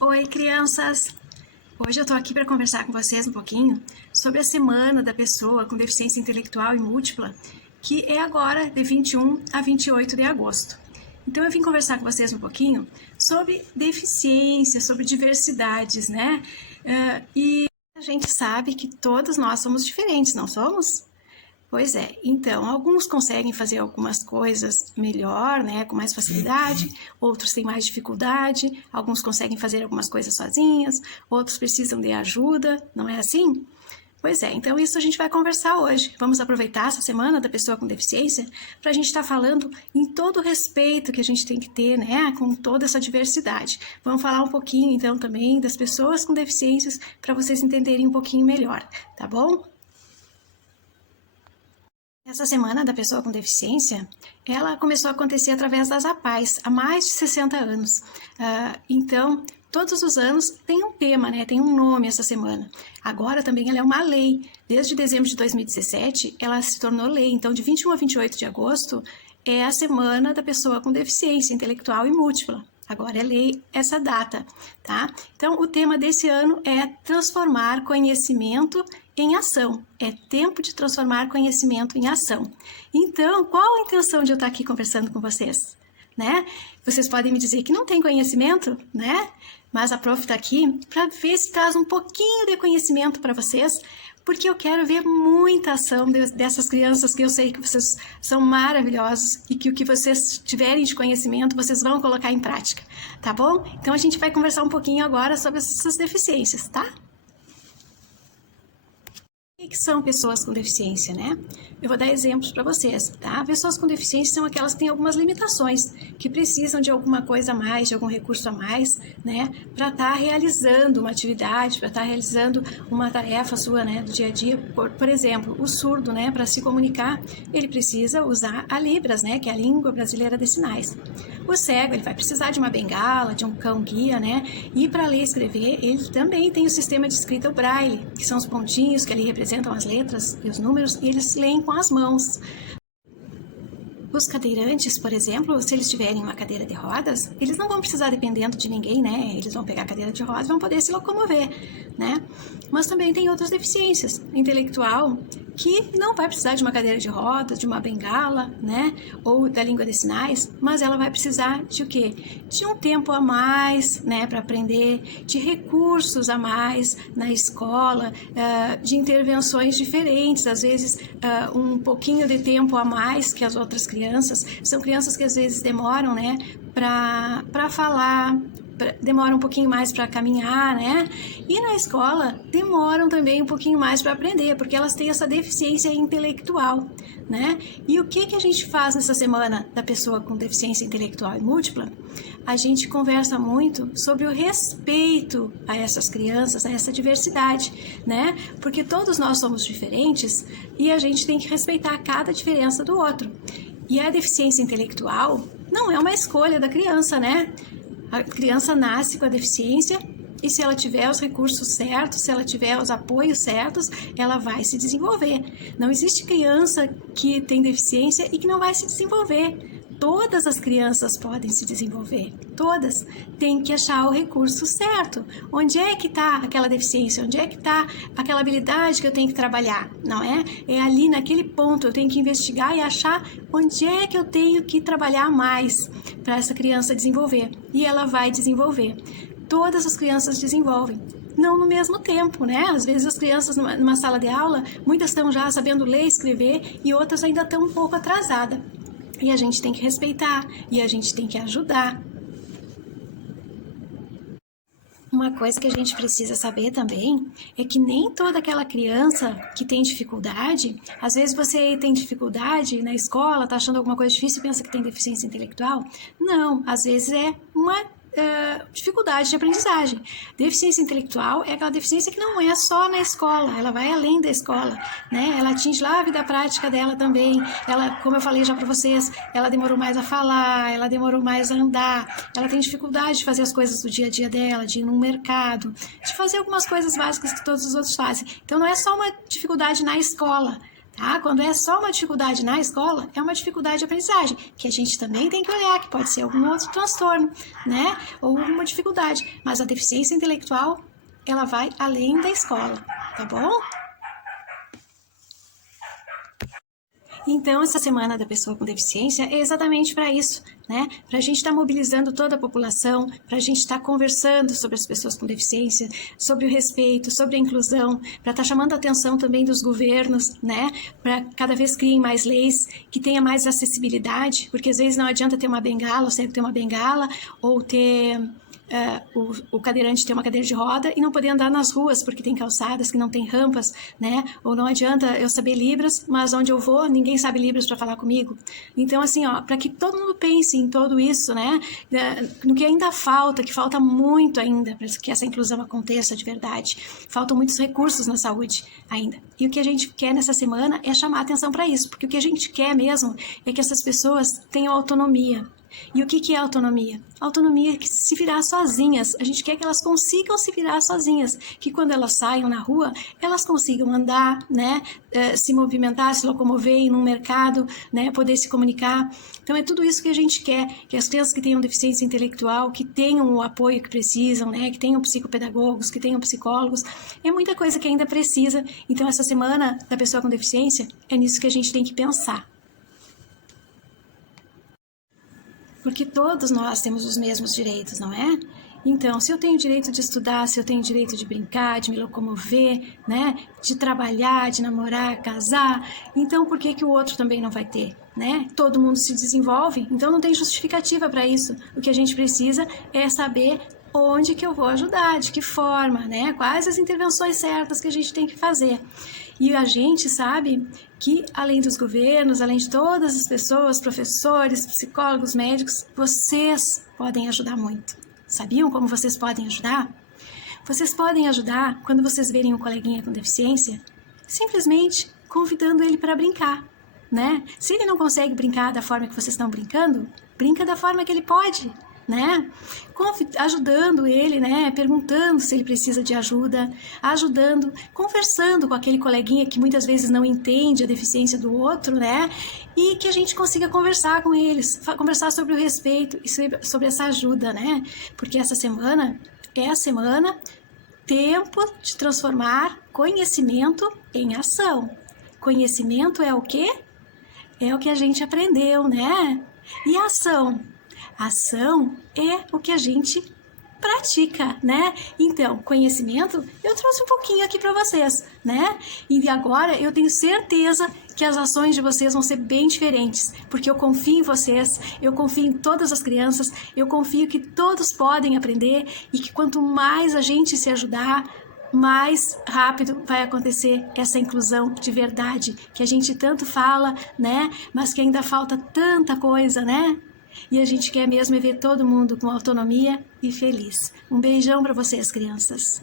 Oi, crianças! Hoje eu tô aqui para conversar com vocês um pouquinho sobre a Semana da Pessoa com Deficiência Intelectual e Múltipla, que é agora de 21 a 28 de agosto. Então eu vim conversar com vocês um pouquinho sobre deficiência, sobre diversidades, né? E a gente sabe que todos nós somos diferentes, não somos? Pois é, então, alguns conseguem fazer algumas coisas melhor, né, com mais facilidade, outros têm mais dificuldade, alguns conseguem fazer algumas coisas sozinhos, outros precisam de ajuda, não é assim? Pois é, então isso a gente vai conversar hoje. Vamos aproveitar essa Semana da Pessoa com Deficiência para a gente estar falando em todo o respeito que a gente tem que ter, né, com toda essa diversidade. Vamos falar um pouquinho, então, também das pessoas com deficiências para vocês entenderem um pouquinho melhor, tá bom? Essa Semana da Pessoa com Deficiência, ela começou a acontecer através das APAES, há mais de 60 anos. Então, todos os anos tem um tema, né? Tem um nome essa semana. Agora também ela é uma lei. Desde dezembro de 2017, ela se tornou lei. Então, de 21 a 28 de agosto, é a Semana da Pessoa com Deficiência Intelectual e Múltipla. Agora é lei essa data, tá? Então, o tema desse ano é transformar conhecimento em ação. É tempo de transformar conhecimento em ação. Então, qual a intenção de eu estar aqui conversando com vocês? Né? Vocês podem me dizer que não tem conhecimento, né? Mas a prof está aqui para ver se traz um pouquinho de conhecimento para vocês, porque eu quero ver muita ação dessas crianças, que eu sei que vocês são maravilhosos e que o que vocês tiverem de conhecimento, vocês vão colocar em prática, tá bom? Então, a gente vai conversar um pouquinho agora sobre essas deficiências, tá? O que são pessoas com deficiência, né? Eu vou dar exemplos para vocês, tá? Pessoas com deficiência são aquelas que têm algumas limitações, que precisam de alguma coisa a mais, de algum recurso a mais, né? Para estar realizando uma atividade, para estar realizando uma tarefa sua, né? Do dia a dia. Por exemplo, o surdo, né? Para se comunicar, ele precisa usar a Libras, né? Que é a língua brasileira de sinais. O cego, ele vai precisar de uma bengala, de um cão-guia, né? E para ler e escrever, ele também tem o sistema de escrita Braille, que são os pontinhos que ali representam as letras e os números, e eles leem com as mãos. Os cadeirantes, por exemplo, se eles tiverem uma cadeira de rodas, eles não vão precisar dependendo de ninguém, né? Eles vão pegar a cadeira de rodas e vão poder se locomover, né? Mas também tem outras deficiências. Intelectual, que não vai precisar de uma cadeira de rodas, de uma bengala, né? Ou da língua de sinais, mas ela vai precisar de o quê? De um tempo a mais, né? Para aprender, de recursos a mais na escola, de intervenções diferentes, às vezes um pouquinho de tempo a mais que as outras crianças. São crianças que às vezes demoram, né, para falar, demoram um pouquinho mais para caminhar, né? E na escola demoram também um pouquinho mais para aprender, porque elas têm essa deficiência intelectual, né? E o que a gente faz nessa Semana da Pessoa com Deficiência Intelectual e Múltipla? A gente conversa muito sobre o respeito a essas crianças, a essa diversidade, né? Porque todos nós somos diferentes e a gente tem que respeitar cada diferença do outro. E a deficiência intelectual não é uma escolha da criança, né? A criança nasce com a deficiência e se ela tiver os recursos certos, se ela tiver os apoios certos, ela vai se desenvolver. Não existe criança que tem deficiência e que não vai se desenvolver. Todas as crianças podem se desenvolver, todas. Tem que achar o recurso certo. Onde é que está aquela deficiência? Onde é que está aquela habilidade que eu tenho que trabalhar? Não é? É ali naquele ponto, eu tenho que investigar e achar onde é que eu tenho que trabalhar mais para essa criança desenvolver. E ela vai desenvolver. Todas as crianças desenvolvem. Não no mesmo tempo, né? Às vezes as crianças numa sala de aula, muitas estão já sabendo ler e escrever e outras ainda estão um pouco atrasadas. E a gente tem que respeitar, e a gente tem que ajudar. Uma coisa que a gente precisa saber também é que nem toda aquela criança que tem dificuldade, às vezes você tem dificuldade na escola, tá achando alguma coisa difícil e pensa que tem deficiência intelectual. Não, às vezes é uma dificuldade de aprendizagem. Deficiência intelectual é aquela deficiência que não é só na escola, ela vai além da escola, né? Ela atinge lá a vida prática dela também. Ela, como eu falei já para vocês, ela demorou mais a falar, ela demorou mais a andar, ela tem dificuldade de fazer as coisas do dia a dia dela, de ir no mercado, de fazer algumas coisas básicas que todos os outros fazem. Então não é só uma dificuldade na escola, tá? Quando é só uma dificuldade na escola, é uma dificuldade de aprendizagem, que a gente também tem que olhar, que pode ser algum outro transtorno, né? Ou uma dificuldade. Mas a deficiência intelectual, ela vai além da escola, tá bom? Então, essa Semana da Pessoa com Deficiência é exatamente para isso, né? Para a gente estar mobilizando toda a população, para a gente estar conversando sobre as pessoas com deficiência, sobre o respeito, sobre a inclusão, para estar chamando a atenção também dos governos, né? Para cada vez criem mais leis que tenha mais acessibilidade, porque às vezes não adianta ter uma bengala, o cego ter uma bengala, ou ter... o cadeirante ter uma cadeira de roda e não poder andar nas ruas porque tem calçadas que não tem rampas, né? Ou não adianta eu saber Libras, mas onde eu vou ninguém sabe Libras para falar comigo. Então, assim, ó, para que todo mundo pense em tudo isso, né? No que ainda falta, que falta muito ainda para que essa inclusão aconteça de verdade. Faltam muitos recursos na saúde ainda. E o que a gente quer nessa semana é chamar atenção para isso, porque o que a gente quer mesmo é que essas pessoas tenham autonomia. E o que é autonomia? Autonomia é que se virar sozinhas. A gente quer que elas consigam se virar sozinhas. Que quando elas saiam na rua, elas consigam andar, né? Se movimentar, se locomover em um mercado, né? Poder se comunicar. Então é tudo isso que a gente quer. Que as crianças que tenham deficiência intelectual, que tenham o apoio que precisam, né? Que tenham psicopedagogos, que tenham psicólogos. É muita coisa que ainda precisa. Então essa Semana da Pessoa com Deficiência é nisso que a gente tem que pensar. Porque todos nós temos os mesmos direitos, não é? Então, se eu tenho direito de estudar, se eu tenho direito de brincar, de me locomover, né? De trabalhar, de namorar, casar, então por que o outro também não vai ter, né? Todo mundo se desenvolve, então não tem justificativa para isso. O que a gente precisa é saber onde que eu vou ajudar, de que forma, né? Quais as intervenções certas que a gente tem que fazer. E a gente sabe que, além dos governos, além de todas as pessoas, professores, psicólogos, médicos, vocês podem ajudar muito. Sabiam como vocês podem ajudar? Vocês podem ajudar quando vocês verem um coleguinha com deficiência, simplesmente convidando ele para brincar, né? Se ele não consegue brincar da forma que vocês estão brincando, brinca da forma que ele pode, né? Ajudando ele, né? Perguntando se ele precisa de ajuda, ajudando, conversando com aquele coleguinha que muitas vezes não entende a deficiência do outro, né? E que a gente consiga conversar com eles, conversar sobre o respeito e sobre essa ajuda, né? Porque essa semana é a semana tempo de transformar conhecimento em ação. Conhecimento é o quê? É o que a gente aprendeu, né? E a ação? Ação é o que a gente pratica, né? Então, conhecimento, eu trouxe um pouquinho aqui para vocês, né? E agora eu tenho certeza que as ações de vocês vão ser bem diferentes, porque eu confio em vocês, eu confio em todas as crianças, eu confio que todos podem aprender e que quanto mais a gente se ajudar, mais rápido vai acontecer essa inclusão de verdade, que a gente tanto fala, né? Mas que ainda falta tanta coisa, né? E a gente quer mesmo é ver todo mundo com autonomia e feliz. Um beijão para vocês, crianças.